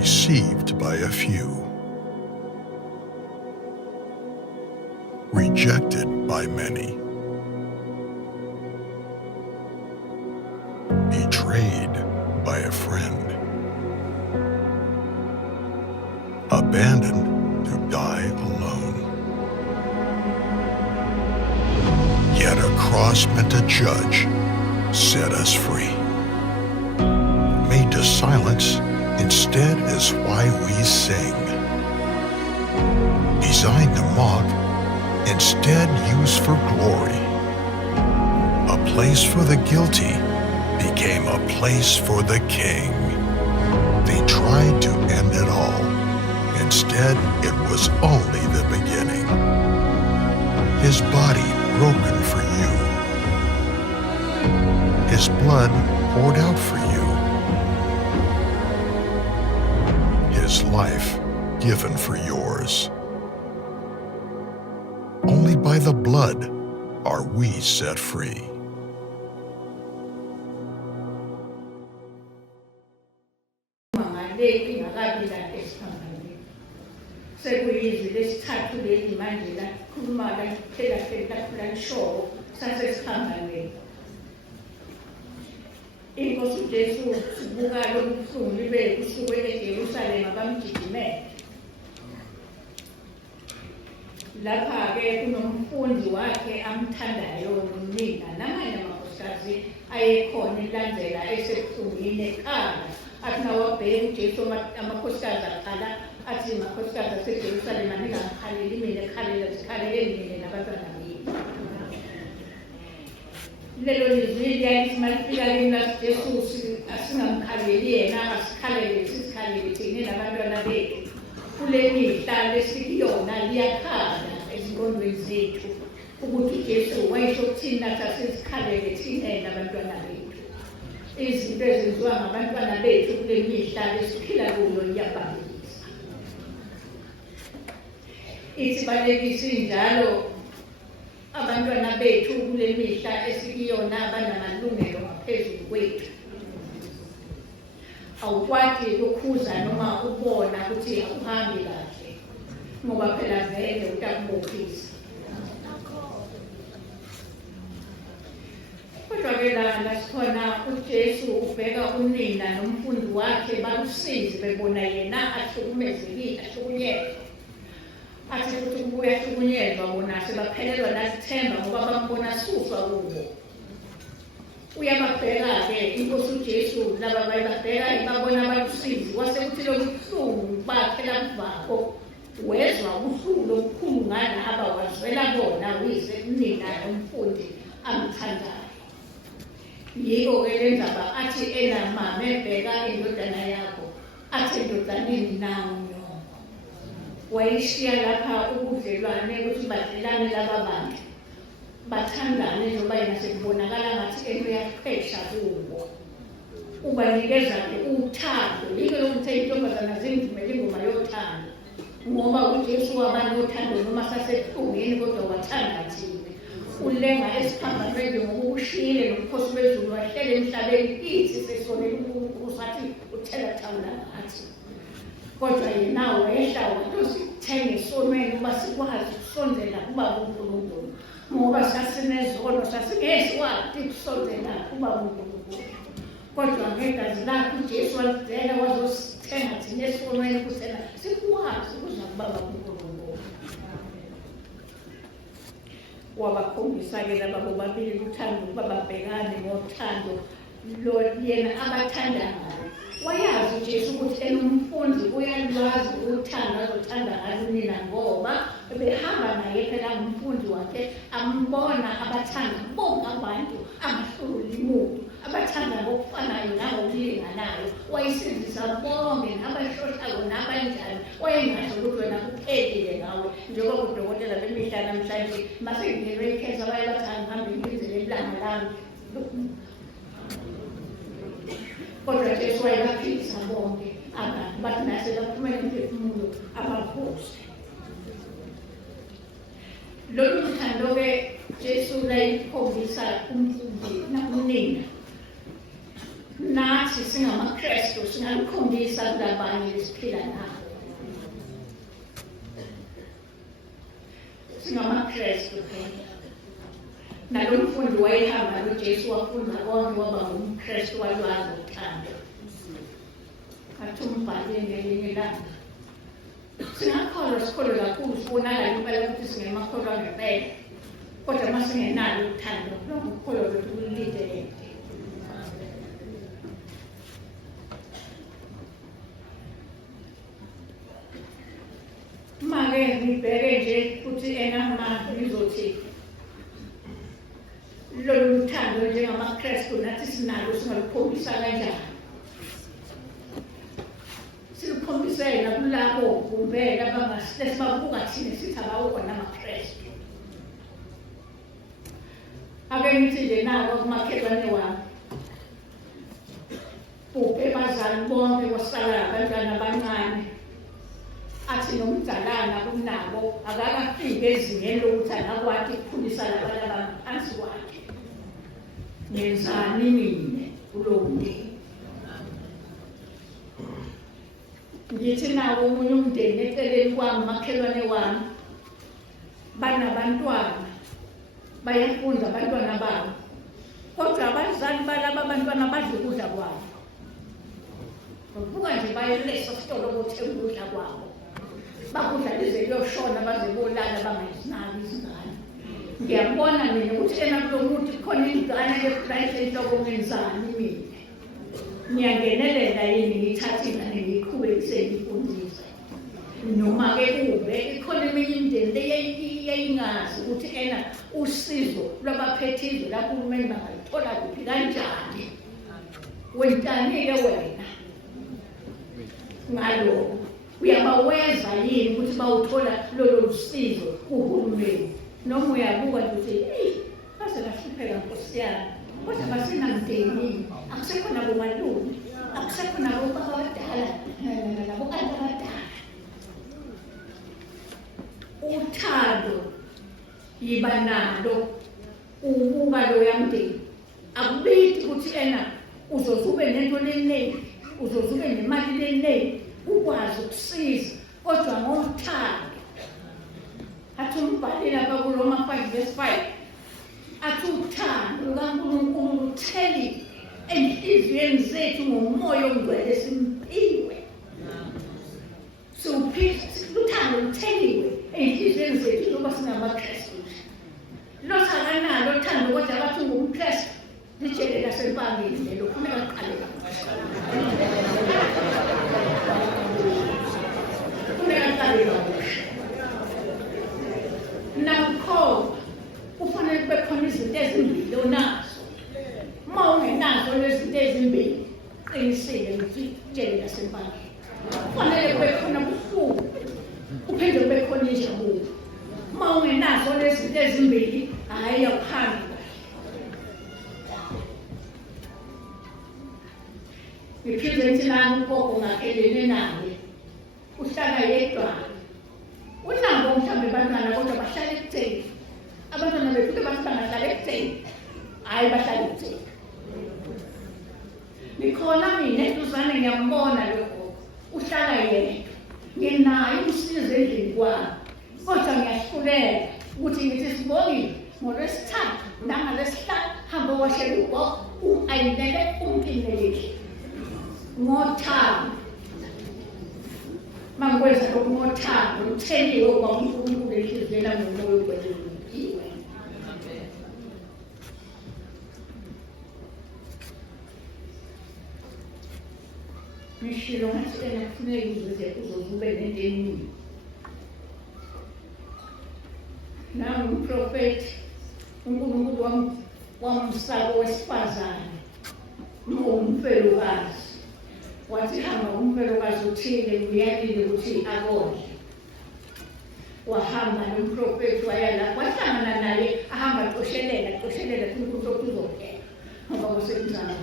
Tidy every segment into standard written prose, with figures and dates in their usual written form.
received by a few, rejected by many, betrayed by a friend, abandoned to die alone. Yet a cross meant to judge set us free. Made to silence instead is why we sing. Designed to mock, instead used for glory. A place for the guilty became a place for the king. They tried to end it all. Instead, it was only the beginning. His body broken for you. His blood poured out for you. His life given for yours. Only by the blood are we set free. Sekuyizwi lesithathu leli manje lakhuluma laphela lishowo sasesihambane. Inkosi uJesu sibuka lobuhlungu libe kusuke eJerusalema bamgijimele. Lapha-ke kunomfundi wakhe amthandayo nonina namanye amakhosikazi ayekhona ilandela esebuhlungwini ekhala. Athi nawabheka uJesu amakhosikazi aqala athi makhosikazi aseJerusalema ningangikhaleli mina ekhalela zikhaleleni mina nabantwana bami. Lelo lizwi liyalithi malifika kini laSijesu asingamkhaleli yena asikhalele sisikhalele thina nabantwana bethu. Kule mihla lesikuyona liyakhala ezingqondweni zethu ukuthi uJesu wayesho kuthina sasizikhalele thina nabantwana bethu. Izinto ezenziwa ngabantwana bethu kule mihla lesiphila kuyo iyabalekisa. Ithi balekisa njalo abantwana bethu kule mihla esikuyona abanamalungelo ngaphezulu kwethu. Awukwati ukukhuza noma ukubona ukuthi akuhambi kahle ngoba phela vele utakubophisa. Kodwa-ke la sikhona uJesu ubheka unina nomfundi wakhe balusizi bebona yena ahlukumezekile ahlukunyezwa. Athi futhi kubuya ahlukunyezwa bona sebaphelelwa nasithemba ngoba bambona suswa kubo. Uyababheka-ke inkosi uJesu laba bayibabheka ibabona balusizi wasekuthi lobu buhlungu bakhe labuvako wezwa ubuhlungu obukhulu ngalaba wazwela bona uyise unina nomfundi amthandayo. Yiko-ke le ndaba athi enamama ebheka indodana yakho athi endodaneni nawo nyongo. Wayishiya lapha ubudlelwane ukuthi badlelane laba bantu bathandane njengoba yena sekubonakala ngathi ento yaphesha kubo. Ubanikeza-ke uthando. Yiko lokuthi intombazana zingivumele ingoma yothando ngoba uJesu waba nothando noma sasebuhlungwini kodwa wathanda thina. Ulenga esiphambanweni ngoba ushiyile nomkhosi wezulu wahlele emhlabeni ithi sesonele uNkulunkulu sathi uthela thawula ngathi. Kodwa yena wehla watosithenga esonweni uba sikwazi ukusondela kuba uNkulunkulu ngoba sasinezono sasingesiwadi ukusondela kuba uNkulunkulu. Kodwa ngegazi lakhe uJesu walidela wazosithenga thina esonweni kusena sikwazi ukuza kuba uNkulunkulu. Wabakhombisa-ke laba bobabili uthando ukuba babhekane ngothando lo yena abathanda ngalo. Wayazi uJesu ukuthi enomfundi uyalwazi uthando azothanda ngalo unina ngoba behamba naye phela umfundi wakhe ambona abathanda bonke abantu angahluli umuntu abathanda ngokufanayo nangokulinganayo. Wayisindisa bonke nabashoshayo nabanjani. Wayengasho ukuthi wena kuphelile ngawe njengoba udokotela bemihla namhlanje masengenwe ikhensa baye bathi angihambe ngilizele ilanga lami. Kodwa Jesu wayebaphilisa bonke abantu bathi nase baphumele umphefumulo abakhosi. Lolu thando-ke Jesu layikhombisa umfundi nakunina nathi singamaKrestu singalukhombisa kulabanye esiphila nabo. SingamaKrestu phela. Nalo mfundi wayehamba noJesu wafunda konke waba ngumKrestu walwazi uthando. Athi umbhali ngelinye ilanga. Singakholwa sikholwe kakhulu sibonakala impela ukuthi singemakholwa ngempela. Kodwa uma singenalo uthando lokukholwa kwethu kulidele. Make ngibheke nje ukuthi enama ngizothi lolu thando njengamaKrestu nathi sinalo singalukhombisa kanjani. Silukhombisela kulabo kumbela abangasibabuka thina sithi abawona amaKrestu. Ake ngithi nje nako kumakhelwane wami. Bubhe bazali bonke kwasala abantwana abancane. Athi nomdalana kunabo akakafiki ezingeni lokuthi angakwati ukukhulisa labanye abaphansi kwakhe. Ngenzani mina kulowo mndeni? Ngithi nawo omunye umndeni eceleni kwami makhelwane wami banabantwana bayafunda abantwana babo, kodwa abazali balaba abantwana badla ukudla kwabo. Bavuka nje bayelesa esitolo bothenga ukudla kwabo. Bakudla lize kuyoshona baze bolala bangazinaki izingane. Ngiyabona mina ukuthi ena kulo muntu khona ingane leprice enhloko ngenzani mina. Ngiyangenelela yini ngithathe ingane ngiyiqhubekise ngifundise. Noma-ke kube ikhona eminye imindeni eyayingazi ukuthi ena usizo lwabaphethe izwe lahulumeni bangalithola kuphi kanjani. Wentani-ke wena ngalokho? Uyabaweza yini ukuthi bawuthola lolo sizo kuhulumeni? Noma uyabuka ukuthi base bahlupheka Nkosi yami, kodwa basenamndeni, akusekho nabo malume, akusekho nabo baba abadala nabo kanti abadala. Uthando yiba nalo ubuka loya mndeni. Akubithi ukuthi ena uzozube nento leningi, uzozube nemali leningi ukwazi ukusiza, kodwa ngothando. Athi umbhali lapha kuRoma 5:5 athi uthando lukaNkulunkulu lutheli enhliziyweni zethu ngomoya ongcwele simphiwe. Uthando lutheliwe enhliziyweni zethu ngoba singamaKrestu. Lothi akanalo uthando kodwa abathi ungumKrestu litshele lasempangeni lelo kufuneka liqale nakho kufanele kube khona izinto ezimbili onazo. Uma ungenazo lezi zinto ezimbili qinisile ngitshele lasempangeni. Kufanele kube khona buhlungu kuphinde kube khona injabulo. Uma ungenazo lezi zinto ezimbili hhayi awuhambi. Ngiphinde ngithi nami ugogo ngakhelene naye uhlala yedwa. Unabo mhlawumbe abantwana kodwa bahlala ekutheni. Abantwana bethu bathi bangahlala ekutheni, hhayi bahlala ekutheni. Nikhona mina eduzane ngiyambona lokho uhlala yedwa. Nginaye umsizi endlini kwami, kodwa ngiyahluleka ukuthi ngithi Sibongile ngoLwesithathu nangoLwesihlanu hamba washela ugogo ayinele umphineleli ngothando. Mangikwenza lokhu ngothando lutheliwe ukuba uNkulunkulu enhliziyweni yami ngomoya ogcwele. Ngishilo ngathi ena kufuneka uzozube nento eningi. Nami umprofethi uNkulunkulu wamsaka owesifazane umfelokazi. Wathi hamba umfelokazi uthile uyalile ukuthi akondle. Wahamba nomprofethi waya lapho wahlangana naye ahamba aqoshelela uNkulunkulu uzongena ngoba kusekunzana.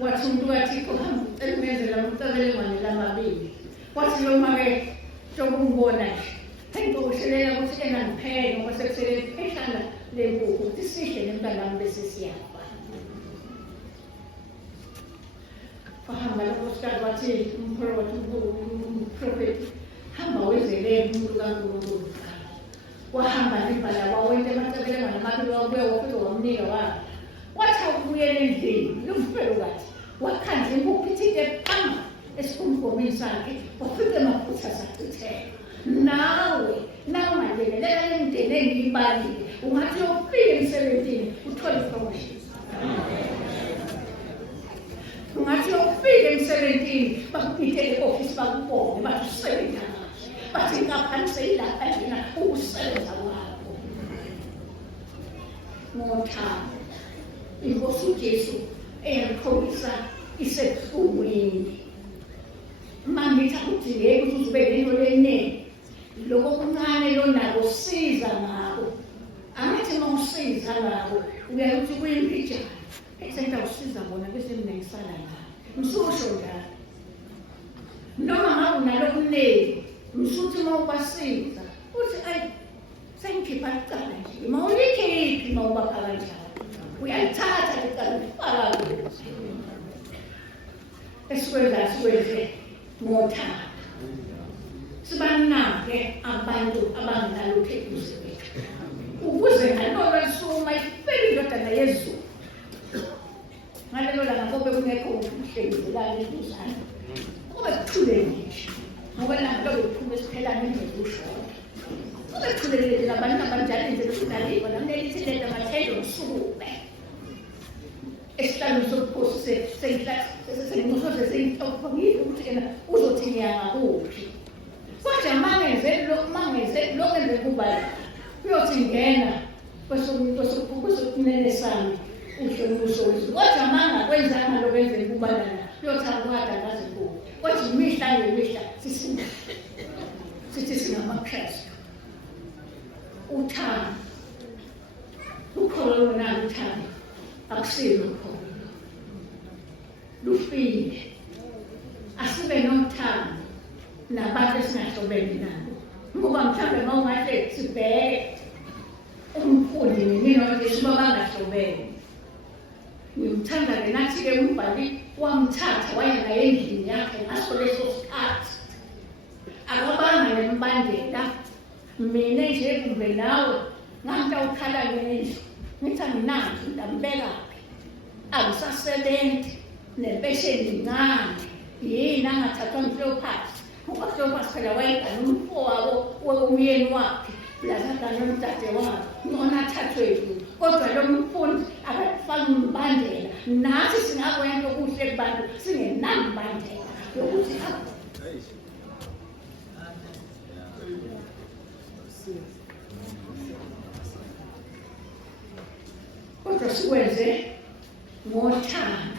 Wathi umuntu wathixo hamba ucela umenzela umcabelengwane lamabili. Wathi noma-ke sokungibona nje engiboshelela ukuthi ena ngiphele ngoba sekusele ipheshana lenkukhu ukuthi sihle nemntanami bese siyafa. wahamba lonkosikazi wathi umprofethi, hamba wezelele umuntu kaNkulunkulu. Wahamba nibhala wawente emacebeleni ngamabili wabuya wafika wamnika wabo. Wathi akubuyela endlini lomfelokazi wakhandla impuphu ithinte qama esikhumgomeni sakhe wafika amaphutha sachitheka. Nawe nawungayekelela lemndeni engiyibalile ungathi uyofika emsebenzini uthole i-promotion. Ungathi uyofika emsebenzini bakubhidele e-ofisi bakubone bathi usebenza kahle. Bathi inkampani seyilapha njena ukusebenza kwakho. Ngothando iNkosi uJesu eyakhombisa isebuhlungwini. Mangithi akudingeki ukuthi ube nento leningi. Lokho kuncane lonako siza ngako. Angithi uma usiza ngako uyakuthi kuyimbijana. Esenta usiza bona bese mina ngisala ngako. Msusho njalo. Noma ngabe unalokhu kuningi, msuthi uma ubasiza uthi ayi sengikhipha kucala nje. Uma ulikhiphi uma ubapha kanjalo. Uyalithatha licala ulifaka kuzo. Esikwenze ngothando. Sibanake abantu abangenalutho eduze kwethu. Ukuze ngalolo suku uma ifika indodana yezulu. Ngalelo langa kube kungekho umhlengezelayo eduzane. Kube kuthulele nje. Ngoba lapho kuphuma esiphelane ngezushona. Kube kuthulele labantu abanjalo nje kunalipho namelithi lento amathelo usukume. Esihlanu sobukhosi sengikusoze sengitokubangile ukuthi yena uzothi ngiyangakuphi. Kodwa mangeze lokwenze kubala uyothi ngena kwesokunene sami uhloniso wethu. Kodwa mangakwenzanga lokwenze kubala uyothi angikwada ngaze kubo. Kodwa imihla ngemihla sithi singamaKristu. Uthando ukholo lona uthando akusilo khona. Lufile. Asibe nothando nabantu esingahlobene nabo. Ngoba mhlawumbe uma ungahle sibheke umfundi nina nje bangahlobene. Ngimthanda nathi-ke umbhali wamthatha waya naye endlini yakhe ngaso leso sikhathi. Akabanga nembandela. Mina nje kumbe nawe ngangitawukhala ngendlu. Ngithi anginanzi ngidambekaphi. Akusasebenzi nempesheni incane. Yini angathathwa nguCleopas. UCleopas phela wayegana umfowabo womyeni wakhe. Lazagana nomdadewabo. Ngona athathwe yini. Kodwa lo mfundi akafaka umbandela. Nathi singakwenza okuhle kubantu singenambandela yokuthi kodwa sikwenze ngothando.